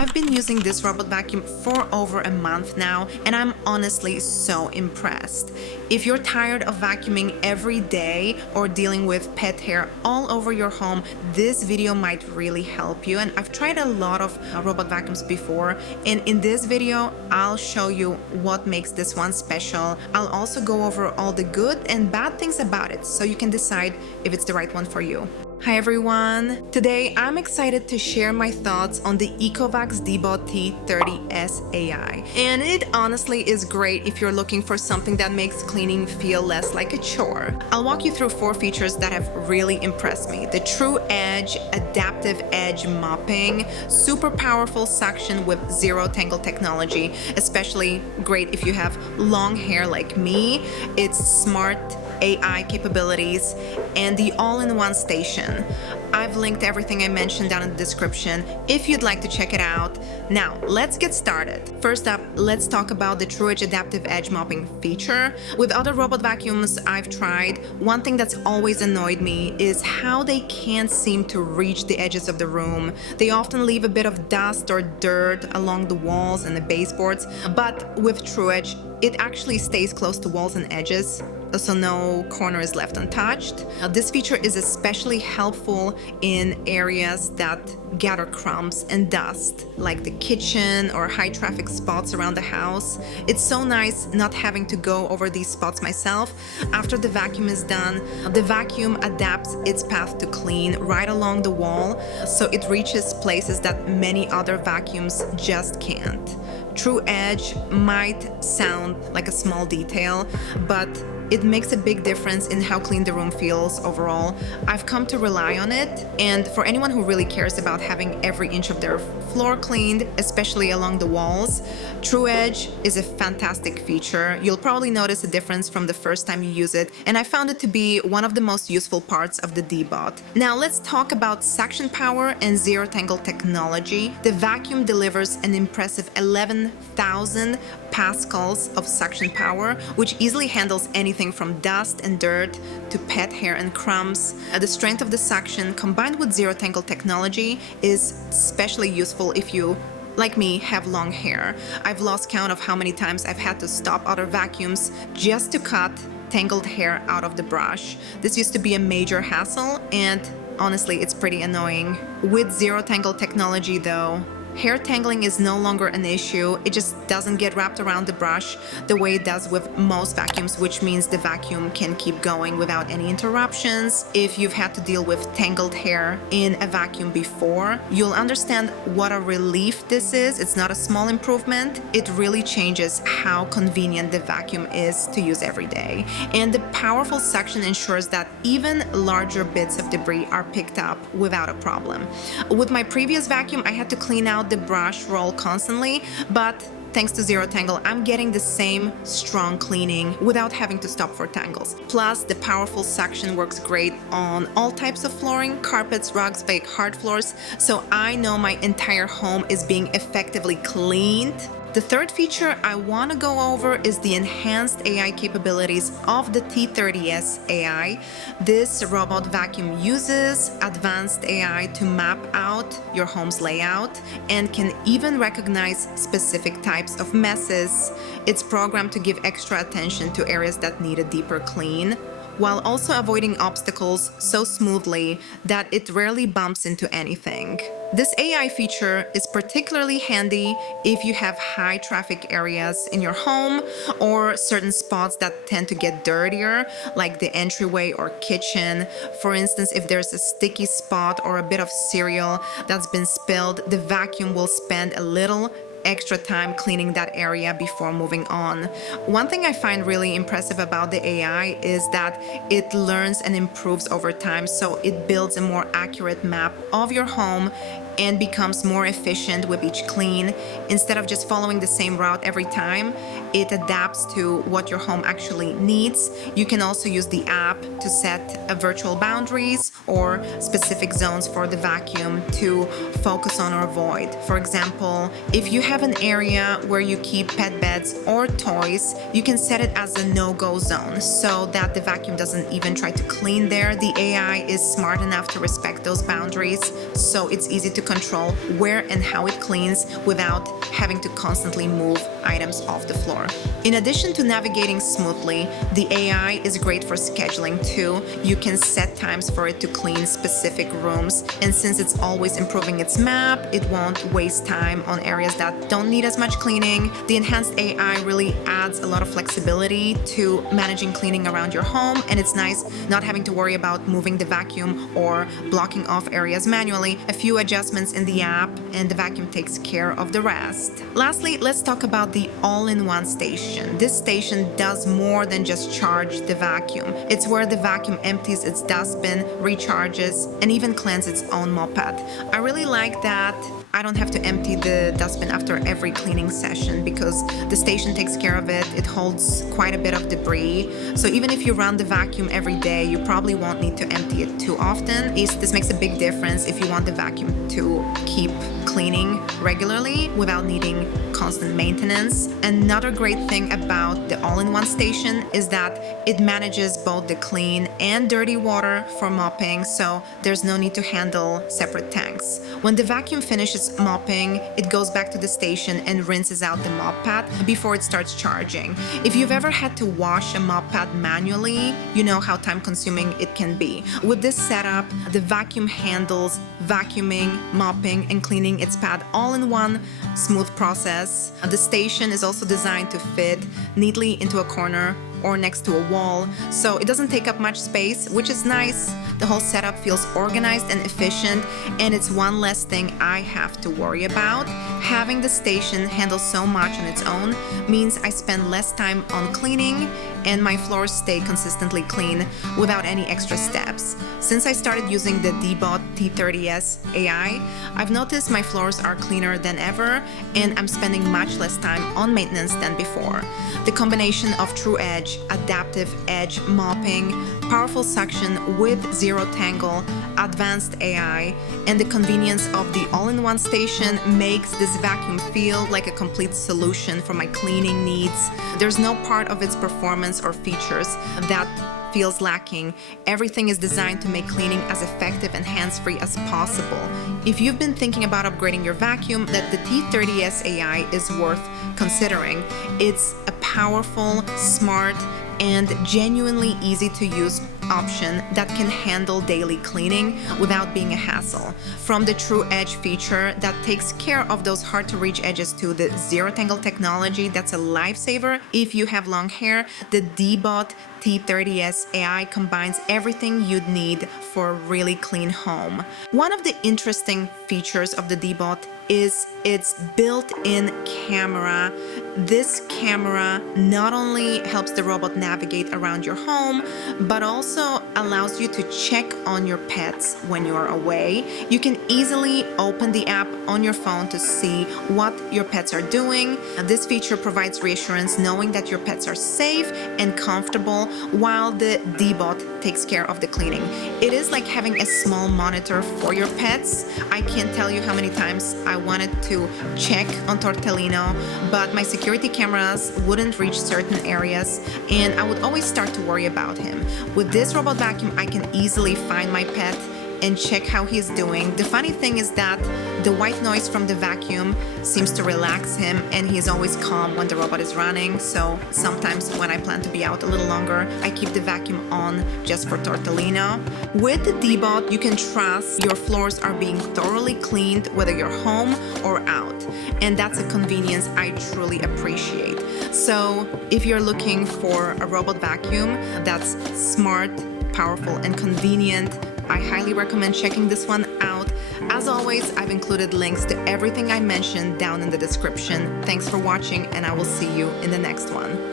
I've been using this robot vacuum for over a month now, and I'm honestly so impressed. If you're tired of vacuuming every day or dealing with pet hair all over your home, this video might really help you. And I've tried a lot of robot vacuums before, and in this video I'll show you what makes this one special. I'll also go over all the good and bad things about it so you can decide if it's the right one for you. Hi everyone! Today I'm excited to share my thoughts on the ECOVACS DEEBOT T30S AI. And it honestly is great if you're looking for something that makes cleaning feel less like a chore. I'll walk you through 4 features that have really impressed me. The True Edge Adaptive Edge Mopping, super powerful suction with zero tangle technology, especially great if you have long hair like me. It's smart AI capabilities, and the all-in-one station. I've linked everything I mentioned down in the description if you'd like to check it out. Now, let's get started. First up, let's talk about the True Edge Adaptive Edge Mopping feature. With other robot vacuums I've tried, one thing that's always annoyed me is how they can't seem to reach the edges of the room. They often leave a bit of dust or dirt along the walls and the baseboards, but with True Edge, it actually stays close to walls and edges, so no corner is left untouched. This feature is especially helpful in areas that gather crumbs and dust, like the kitchen or high traffic spots around the house. It's so nice not having to go over these spots myself. After the vacuum is done, the vacuum adapts its path to clean right along the wall, so it reaches places that many other vacuums just can't. True Edge might sound like a small detail, but it makes a big difference in how clean the room feels overall. I've come to rely on it, and for anyone who really cares about having every inch of their floor cleaned, especially along the walls, True Edge is a fantastic feature. You'll probably notice a difference from the first time you use it, and I found it to be one of the most useful parts of the DEEBOT. Now let's talk about suction power and zero tangle technology. The vacuum delivers an impressive 11,000 pascals of suction power, which easily handles anything from dust and dirt to pet hair and crumbs. The strength of the suction combined with zero tangle technology is especially useful if you, like me, have long hair. I've lost count of how many times I've had to stop other vacuums just to cut tangled hair out of the brush. This used to be a major hassle, and honestly, it's pretty annoying. With zero tangle technology though, hair tangling is no longer an issue. It just doesn't get wrapped around the brush the way it does with most vacuums, which means the vacuum can keep going without any interruptions. If you've had to deal with tangled hair in a vacuum before, you'll understand what a relief this is. It's not a small improvement. It really changes how convenient the vacuum is to use every day. And the powerful suction ensures that even larger bits of debris are picked up without a problem. With my previous vacuum, I had to clean out the brush roll constantly, but thanks to zero tangle, I'm getting the same strong cleaning without having to stop for tangles. Plus, the powerful suction works great on all types of flooring, carpets, rugs, fake hard floors, so I know my entire home is being effectively cleaned. The third feature I want to go over is the enhanced AI capabilities of the T30S AI. This robot vacuum uses advanced AI to map out your home's layout and can even recognize specific types of messes. It's programmed to give extra attention to areas that need a deeper clean, while also avoiding obstacles so smoothly that it rarely bumps into anything. This AI feature is particularly handy if you have high traffic areas in your home or certain spots that tend to get dirtier, like the entryway or kitchen. For instance, if there's a sticky spot or a bit of cereal that's been spilled, the vacuum will spend a little extra time cleaning that area before moving on. One thing I find really impressive about the AI is that it learns and improves over time, so it builds a more accurate map of your home and becomes more efficient with each clean. Instead of just following the same route every time, it adapts to what your home actually needs. You can also use the app to set virtual boundaries or specific zones for the vacuum to focus on or avoid. For example, if you have an area where you keep pet beds or toys, you can set it as a no-go zone so that the vacuum doesn't even try to clean there. The AI is smart enough to respect those boundaries, so it's easy to control where and how it cleans without having to constantly move items off the floor. In addition to navigating smoothly, the AI is great for scheduling too. You can set times for it to clean specific rooms, and since it's always improving its map, it won't waste time on areas that don't need as much cleaning. The enhanced AI really adds a lot of flexibility to managing cleaning around your home, and it's nice not having to worry about moving the vacuum or blocking off areas manually. A few adjustments in the app and the vacuum takes care of the rest. Lastly, let's talk about the all-in-one station. This station does more than just charge the vacuum. It's where the vacuum empties its dustbin, recharges, and even cleanses its own moped. I really like that I don't have to empty the dustbin after every cleaning session because the station takes care of it. It holds quite a bit of debris. So even if you run the vacuum every day, you probably won't need to empty it too often. This makes a big difference if you want the vacuum to keep cleaning regularly without needing constant maintenance. Another great thing about the all-in-one station is that it manages both the clean and dirty water for mopping, so there's no need to handle separate tanks. When the vacuum finishes mopping, it goes back to the station and rinses out the mop pad before it starts charging. If you've ever had to wash a mop pad manually, you know how time-consuming it can be. With this setup, the vacuum handles vacuuming, mopping, and cleaning its pad all in one smooth process. The station is also designed to fit neatly into a corner or next to a wall, so it doesn't take up much space, which is nice. The whole setup feels organized and efficient, and it's one less thing I have to worry about. Having the station handle so much on its own means I spend less time on cleaning and my floors stay consistently clean without any extra steps. Since I started using the DEEBOT T30S AI, I've noticed my floors are cleaner than ever, and I'm spending much less time on maintenance than before. The combination of true edge, adaptive edge mopping, powerful suction with zero tangle, advanced AI, and the convenience of the all-in-one station makes this vacuum feel like a complete solution for my cleaning needs. There's no part of its performance or features that feels lacking. Everything is designed to make cleaning as effective and hands-free as possible. If you've been thinking about upgrading your vacuum, that the T30S AI is worth considering. It's a powerful, smart, and genuinely easy to use option that can handle daily cleaning without being a hassle. From the True Edge feature that takes care of those hard to reach edges to the zero tangle technology that's a lifesaver if you have long hair, the DEEBOT T30S AI combines everything you'd need for a really clean home. One of the interesting features of the DEEBOT is its built-in camera. This camera not only helps the robot navigate around your home, but also allows you to check on your pets when you are away. You can easily open the app on your phone to see what your pets are doing. This feature provides reassurance knowing that your pets are safe and comfortable while the DEEBOT takes care of the cleaning. It is like having a small monitor for your pets. I can't tell you how many times I wanted to check on Tortellino, but my security cameras wouldn't reach certain areas, and I would always start to worry about him. With this robot vacuum, I can easily find my pet and check how he's doing. The funny thing is that the white noise from the vacuum seems to relax him, and he's always calm when the robot is running. So sometimes when I plan to be out a little longer, I keep the vacuum on just for Tortellino. With the DEEBOT, you can trust your floors are being thoroughly cleaned whether you're home or out, and that's a convenience I truly appreciate. So if you're looking for a robot vacuum that's smart, powerful, and convenient, I highly recommend checking this one out. As always, I've included links to everything I mentioned down in the description. Thanks for watching, and I will see you in the next one.